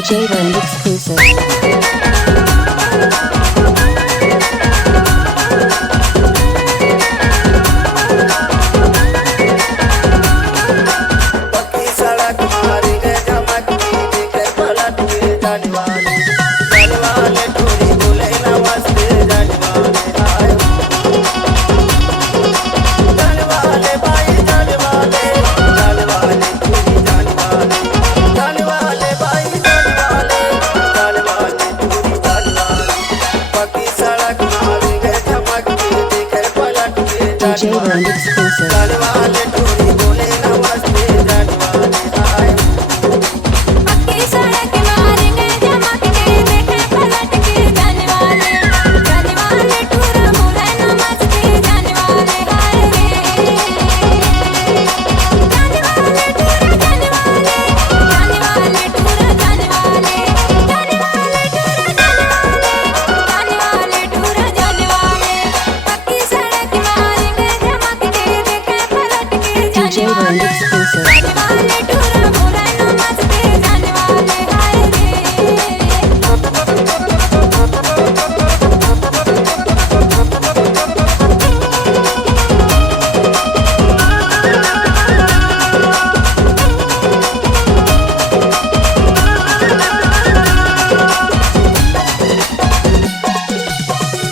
DJ Rand exclusive. पक्की सड़क मारी गए झमक दीदी के पलट के जाने वाले टोरी बोले ना वास्ते जाने वाले भाई जाने वाले टोरी जाने वाले भाई जाने वाले टोरी जाने वाले पक्की सड़क मारी गए झमक दीदी के पलट के DJ Rand exclusive. जाने वाले टोरी